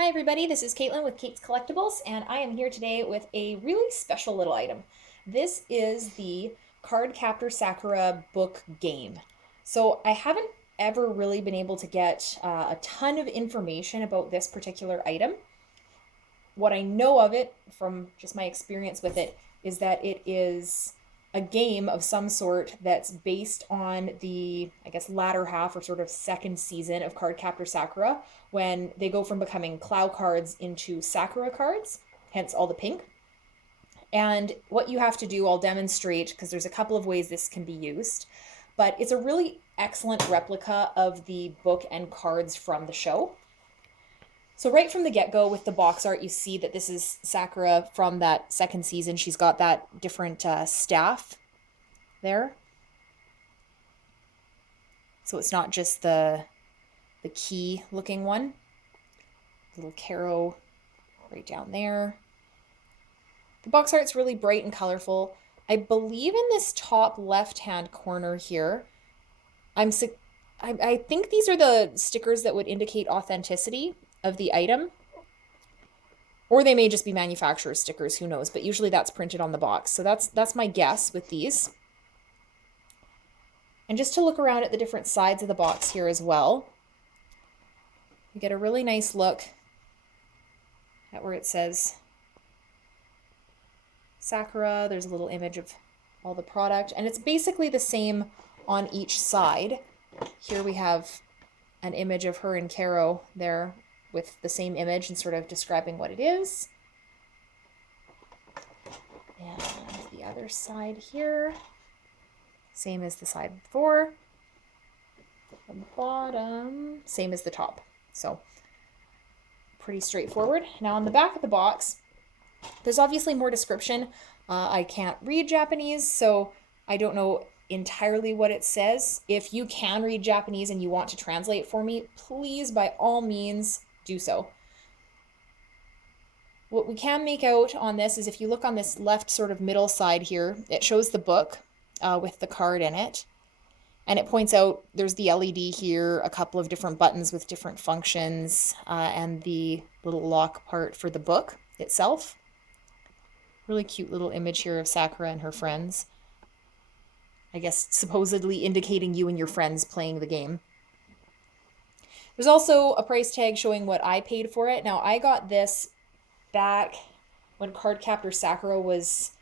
Hi everybody, this is Caitlin with Kate's Collectibles, and I am here today with a really special little item. This is the Card Captor Sakura book game. So I haven't ever really been able to get a ton of information about this particular item. What I know of it from just my experience with it is that it is a game of some sort that's based on the, I guess, latter half or sort of second season of Card Captor Sakura, when they go from becoming Clow cards into Sakura cards, hence all the pink. And what you have to do, I'll demonstrate because there's a couple of ways this can be used, but it's a really excellent replica of the book and cards from the show. So right from the get-go with the box art, you see that this is Sakura from that second season. She's got that different staff there. So it's not just the key looking one. Little Caro right down there. The box art's really bright and colorful. I believe in this top left-hand corner here, I think these are the stickers that would indicate authenticity of the item. Or they may just be manufacturer's stickers, who knows, but usually that's printed on the box. So that's my guess with these. And just to look around at the different sides of the box here as well, you get a really nice look at where it says Sakura. There's a little image of all the product, and it's basically the same on each side. Here we have an image of her and Caro there with the same image and sort of describing what it is. And the other side here, same as the side before. The bottom, same as the top. So pretty straightforward. Now on the back of the box, there's obviously more description. I can't read Japanese, so I don't know entirely what it says. If you can read Japanese and you want to translate for me, please, by all means, do so. What we can make out on this is if you look on this left sort of middle side here, it shows the book with the card in it. And it points out there's the LED here, a couple of different buttons with different functions, and the little lock part for the book itself. Really cute little image here of Sakura and her friends. I guess supposedly indicating you and your friends playing the game. There's also a price tag showing what I paid for it. Now, I got this back when Card Captor Sakura was,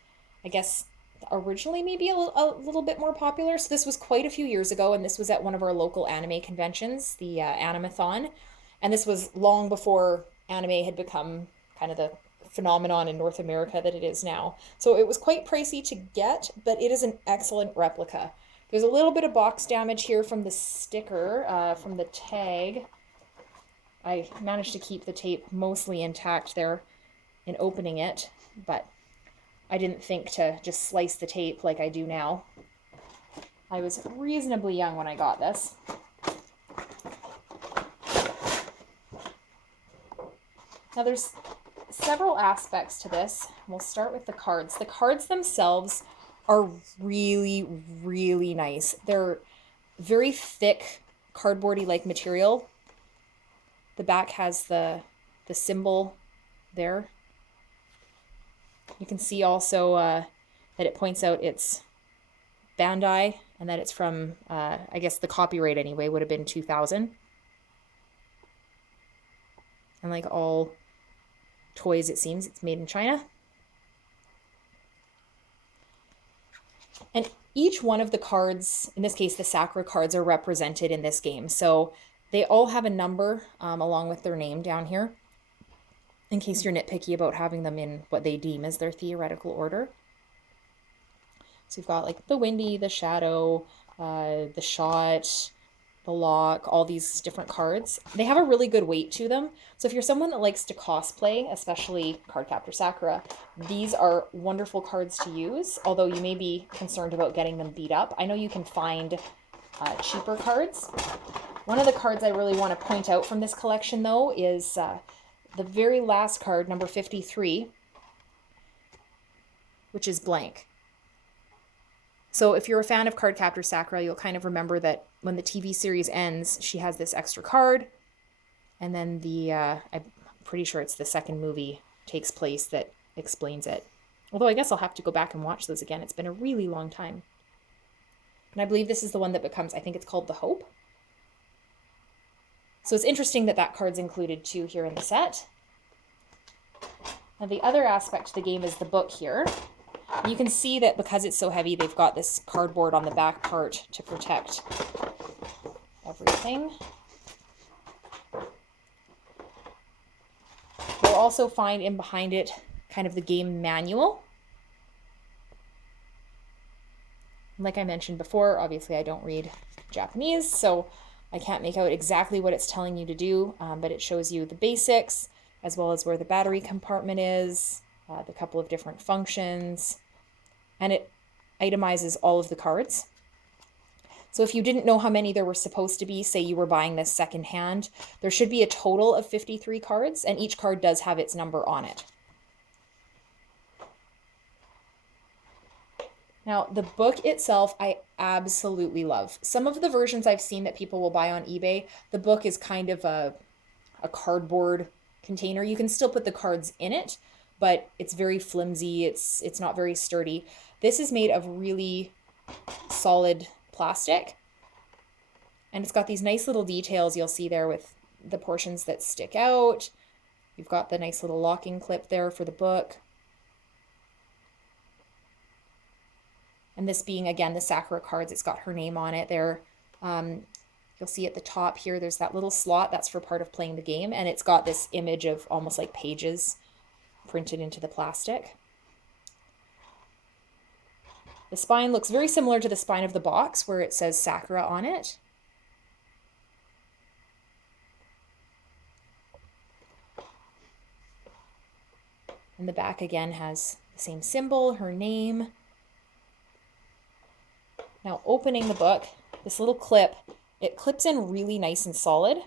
I guess, originally maybe a little bit more popular. So this was quite a few years ago, and this was at one of our local anime conventions, the Animathon. And this was long before anime had become kind of the phenomenon in North America that it is now. So it was quite pricey to get, but it is an excellent replica. There's a little bit of box damage here from the sticker, from the tag. I managed to keep the tape mostly intact there in opening it, but I didn't think to just slice the tape like I do now. I was reasonably young when I got this. Now there's several aspects to this. We'll start with the cards. The cards themselves are really, really nice. They're very thick, cardboardy-like material. The back has the symbol there. You can see also that it points out it's Bandai and that it's from, I guess the copyright anyway would have been 2000. And like all toys, it seems, it's made in China. And each one of the cards, in this case the Sakura cards, are represented in this game. So they all have a number along with their name down here, in case you're nitpicky about having them in what they deem as their theoretical order. So you've got like the Windy, the Shadow, the Shot, the Lock, all these different cards. They have a really good weight to them. So if you're someone that likes to cosplay, especially Card Captor Sakura, these are wonderful cards to use, although you may be concerned about getting them beat up. I know you can find cheaper cards. One of the cards I really want to point out from this collection, though, is the very last card, number 53, which is blank. So if you're a fan of Card Captor Sakura, you'll kind of remember that when the TV series ends, she has this extra card. And then the, I'm pretty sure it's the second movie takes place that explains it. Although I guess I'll have to go back and watch those again. It's been a really long time. And I believe this is the one that becomes, I think it's called the Hope. So it's interesting that that card's included too here in the set. Now the other aspect of the game is the book here. And you can see that because it's so heavy, they've got this cardboard on the back part to protect everything. You'll also find in behind it kind of the game manual. Like I mentioned before, obviously I don't read Japanese, so I can't make out exactly what it's telling you to do, but it shows you the basics, as well as where the battery compartment is, the couple of different functions, and it itemizes all of the cards. So if you didn't know how many there were supposed to be, say you were buying this secondhand, there should be a total of 53 cards, and each card does have its number on it. Now, the book itself, I absolutely love. Some of the versions I've seen that people will buy on eBay, the book is kind of a cardboard container. You can still put the cards in it, but it's very flimsy. It's not very sturdy. This is made of really solid plastic, and it's got these nice little details you'll see there with the portions that stick out. You've got the nice little locking clip there for the book. And this being, again, the Sakura cards, it's got her name on it there. You'll see at the top here, there's that little slot. That's for part of playing the game. And it's got this image of almost like pages printed into the plastic. The spine looks very similar to the spine of the box where it says Sakura on it. And the back again has the same symbol, her name. Now opening the book, this little clip, it clips in really nice and solid.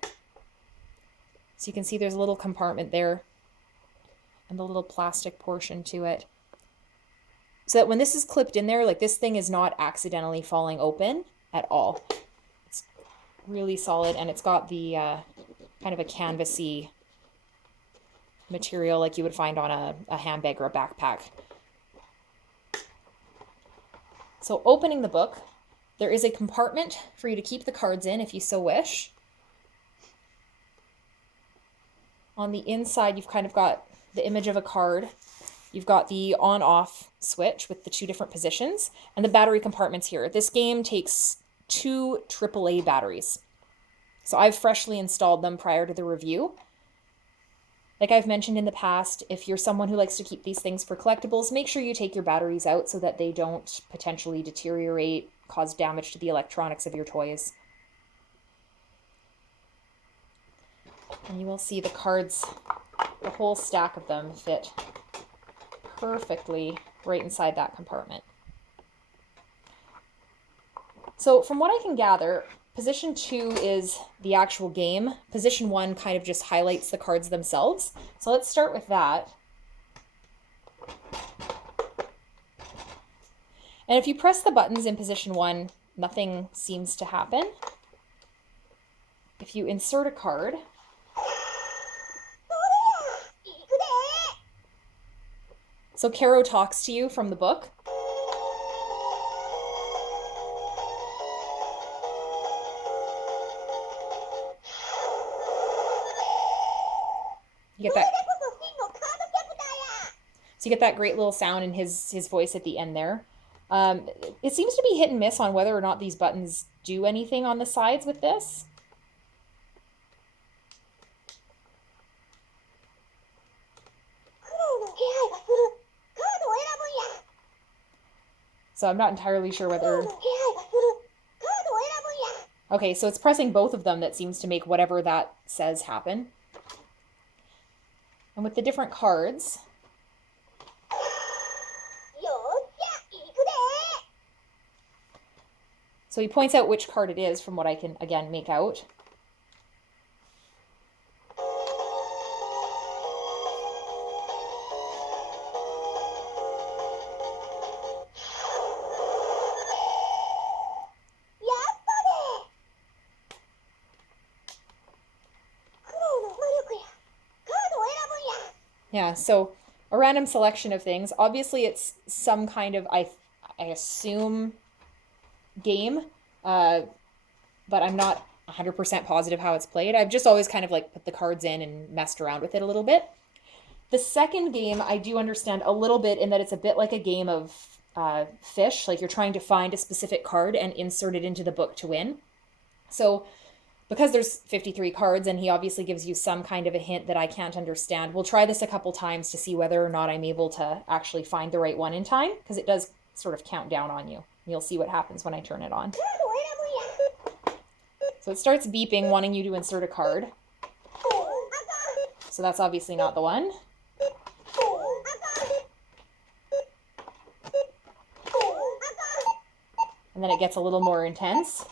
So you can see there's a little compartment there and the little plastic portion to it. So that when this is clipped in there, like this thing is not accidentally falling open at all. It's really solid, and it's got the kind of a canvasy material like you would find on a handbag or a backpack. So opening the book, there is a compartment for you to keep the cards in if you so wish. On the inside, you've kind of got the image of a card. You've got the on-off switch with the two different positions, and the battery compartments here. This game takes 2 AAA batteries. So I've freshly installed them prior to the review. Like I've mentioned in the past, if you're someone who likes to keep these things for collectibles, make sure you take your batteries out so that they don't potentially deteriorate, cause damage to the electronics of your toys. And you will see the cards, the whole stack of them fit perfectly right inside that compartment. So from what I can gather, position 2 is the actual game. Position 1 kind of just highlights the cards themselves. So let's start with that. And if you press the buttons in position 1, nothing seems to happen. If you insert a card, so Karo talks to you from the book. You get that. So you get that great little sound in his voice at the end there. It seems to be hit and miss on whether or not these buttons do anything on the sides with this. So I'm not entirely sure whether... Okay, so it's pressing both of them that seems to make whatever that says happen. And with the different cards... So he points out which card it is from what I can, again, make out. Yeah, so a random selection of things. Obviously, it's some kind of, I assume, game, uh, but I'm not 100% positive how it's played. I've just always kind of like put the cards in and messed around with it a little bit. The second game, I do understand a little bit in that it's a bit like a game of fish. Like you're trying to find a specific card and insert it into the book to win. So because there's 53 cards and he obviously gives you some kind of a hint that I can't understand, we'll try this a couple times to see whether or not I'm able to actually find the right one in time, because it does sort of count down on you. You'll see what happens when I turn it on. So it starts beeping, wanting you to insert a card. So that's obviously not the one. And then it gets a little more intense.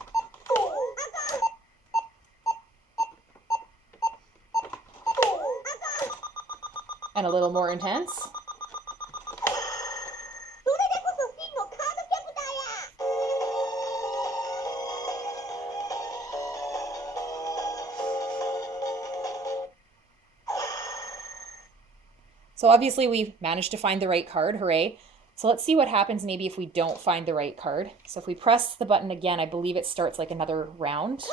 And a little more intense. So obviously we managed to find the right card, hooray. So let's see what happens maybe if we don't find the right card. So if we press the button again, I believe it starts like another round.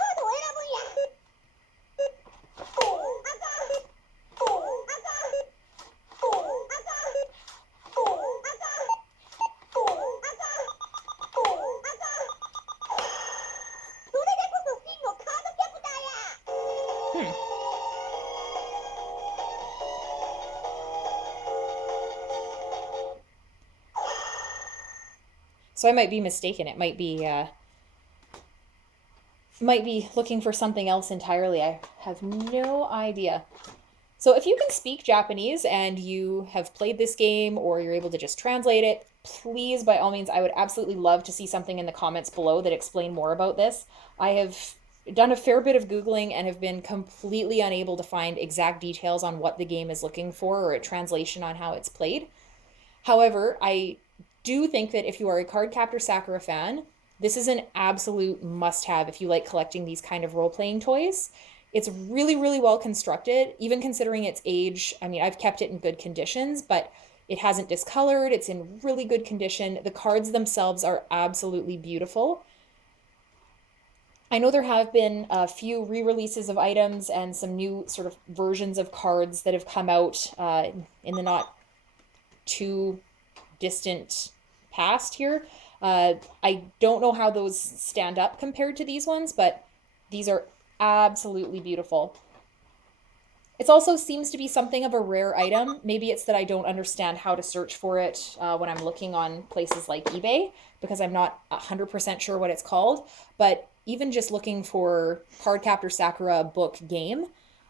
So I might be mistaken. It might be looking for something else entirely. I have no idea. So if you can speak Japanese and you have played this game or you're able to just translate it, please, by all means, I would absolutely love to see something in the comments below that explain more about this. I have done a fair bit of Googling and have been completely unable to find exact details on what the game is looking for or a translation on how it's played. However, I do think that if you are a Card Captor Sakura fan, this is an absolute must have if you like collecting these kind of role playing toys. It's really, really well constructed, even considering its age. I mean, I've kept it in good conditions, but it hasn't discolored. It's in really good condition. The cards themselves are absolutely beautiful. I know there have been a few re releases of items and some new sort of versions of cards that have come out in the not too distant past here. I don't know how those stand up compared to these ones, but these are absolutely beautiful. It also seems to be something of a rare item. Maybe it's that I don't understand how to search for it when I'm looking on places like eBay because I'm not 100% sure what it's called. But even just looking for Card Captor Sakura book game,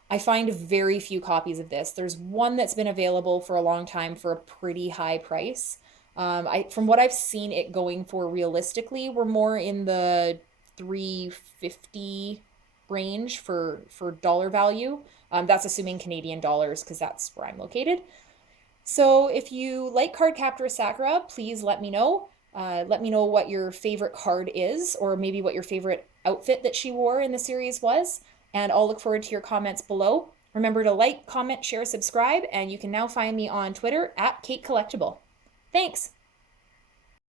I find very few copies of this. There's one that's been available for a long time for a pretty high price. From what I've seen it going for realistically, we're more in the 350 range for dollar value. That's assuming Canadian dollars because that's where I'm located. So if you like Card Captor Sakura, please let me know. Let me know what your favorite card is, or maybe what your favorite outfit that she wore in the series was. And I'll look forward to your comments below. Remember to like, comment, share, subscribe, and you can now find me on Twitter at Kait Collectible. Thanks!